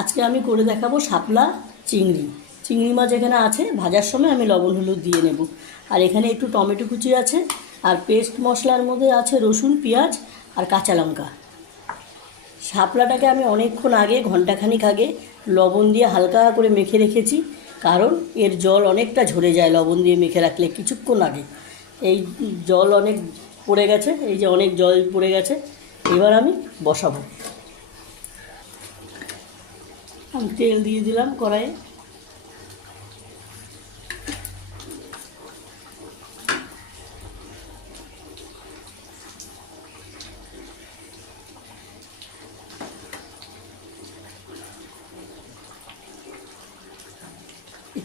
আজকে আমি করে দেখাবো শাপলা চিংড়ি। চিংড়ি মাছ এখানে আছে, ভাজার সময় আমি লবণ, হলুদ দিয়ে নেব। আর এখানে একটু টমেটো কুচি আছে, আর পেস্ট মশলার মধ্যে আছে রসুন, পেঁয়াজ আর কাঁচা লঙ্কা। শাপলাটাকে আমি অনেকক্ষণ আগে ঘন্টাখানিক আগে লবণ দিয়ে হালকা করে মেখে রেখেছি, কারণ এর জল অনেকটা ঝরে যায় লবণ দিয়ে মেখে রাখলে কিছুক্ষণ আগে। এই জল অনেক পড়ে গেছে, এই যে অনেক জল পড়ে গেছে, এবার আমি বসাবো। আমি তেল দিয়ে দিলাম কড়াইয়ে।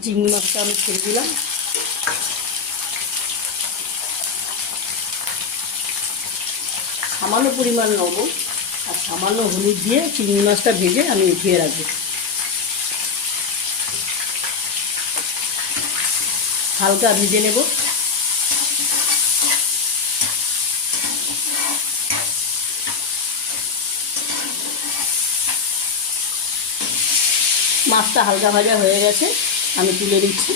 চিংড়ি মাছটা আমি ছেড়ে দিলাম। সামান্য পরিমাণ লবণ আর সামান্য হলুদ দিয়ে চিংড়ি মাছটা ভেজে আমি উঠিয়ে রাখব। হালকা ভেজে নেব। মাছটা হালকা ভাজা হয়ে গেছে, আমি তুলে দিচ্ছি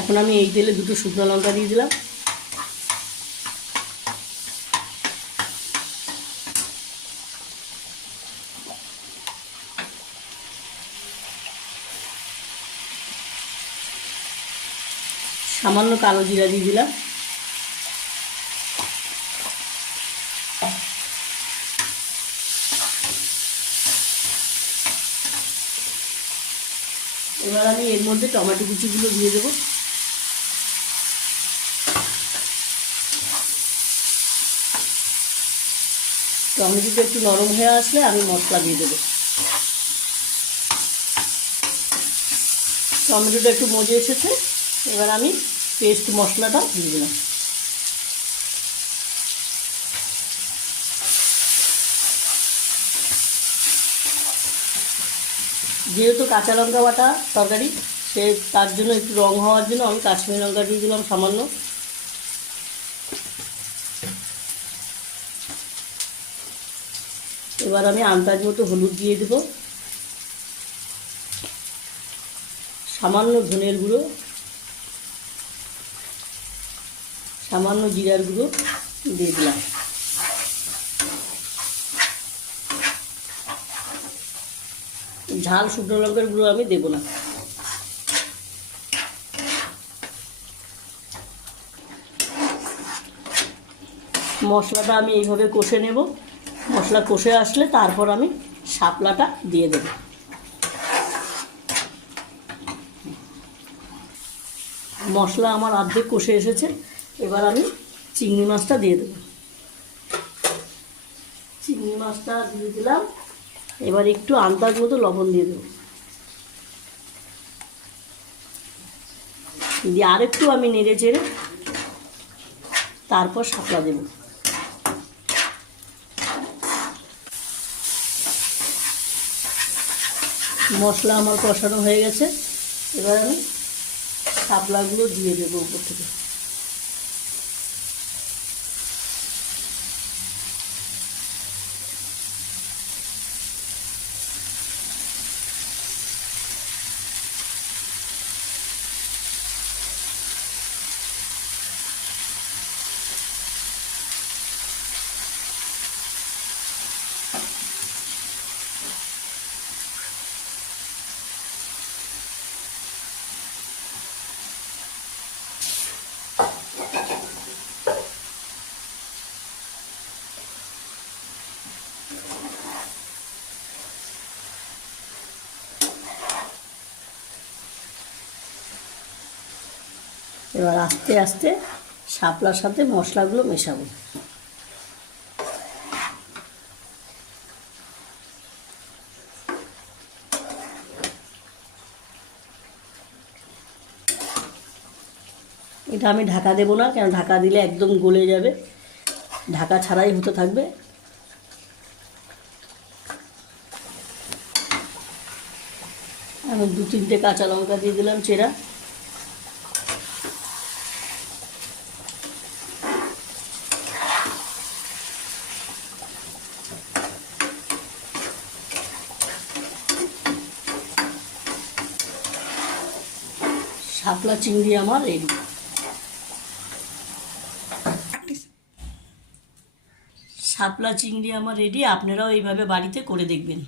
এখন আমি এই তেলে দুটো শুকনো লঙ্কা দিয়ে দিলাম। সামান্য কালো জিরা দিয়ে দিলাম। এবার আমি এর মধ্যে টমেটো কুচিগুলো দিয়ে দেবো। টমেটোটা একটু নরম হয়ে আসলে আমি মশলা দিয়ে দেবো। টমেটোটা একটু মজে এসেছে। এবার আমি পেস্ট মশলাটা দিয়ে দিলাম। যেহেতু কাঁচা লঙ্কা বাটা তরকারি, সে তার জন্য একটু রং হওয়ার জন্য আমি কাশ্মীর লঙ্কা দিয়ে দিলাম সামান্য। এবার আমি আন্দাজ মতো হলুদ দিয়ে দেব। সামান্য ধনের গুঁড়ো। সামান্য জিরার গুঁড়ো দিয়ে দিলাম। ঝাল শুকনো লঙ্কার গুঁড়ো আমি দেবো না। মশলাটা আমি এইভাবে কষে নেব। মশলা কষে আসলে তারপর আমি শাপলাটা দিয়ে দেব। মশলা আমার অর্ধেক কষে এসেছে। এবার আমি চিংড়ি মাছটা দিয়ে দেবো। চিংড়ি মাছটা দিয়ে দিলাম। এবার একটু আন্দাজ মতো লবণ দিয়ে দেবো। দিয়ে আরেকটু আমি নেড়ে চেড়ে তারপর শাপলা দেবো। মশলা আমার কষানো হয়ে গেছে। এবার আমি শাপলাগুলো দিয়ে দেবো উপর থেকে। এবার আস্তে আস্তে শাপলার সাথে মশলাগুলো মেশাবো। এটা আমি ঢাকা দেবো না, কেন ঢাকা দিলে একদম গলে যাবে। ঢাকা ছাড়াই হতে থাকবে। আমি দু তিনটে কাঁচা লঙ্কা দিয়ে দিলাম চেরা। শাপলা চিংড়ি আমার রেডি। শাপলা চিংড়ি আমার রেডি আপনারাও এইভাবে বাড়িতে করে দেখবেন।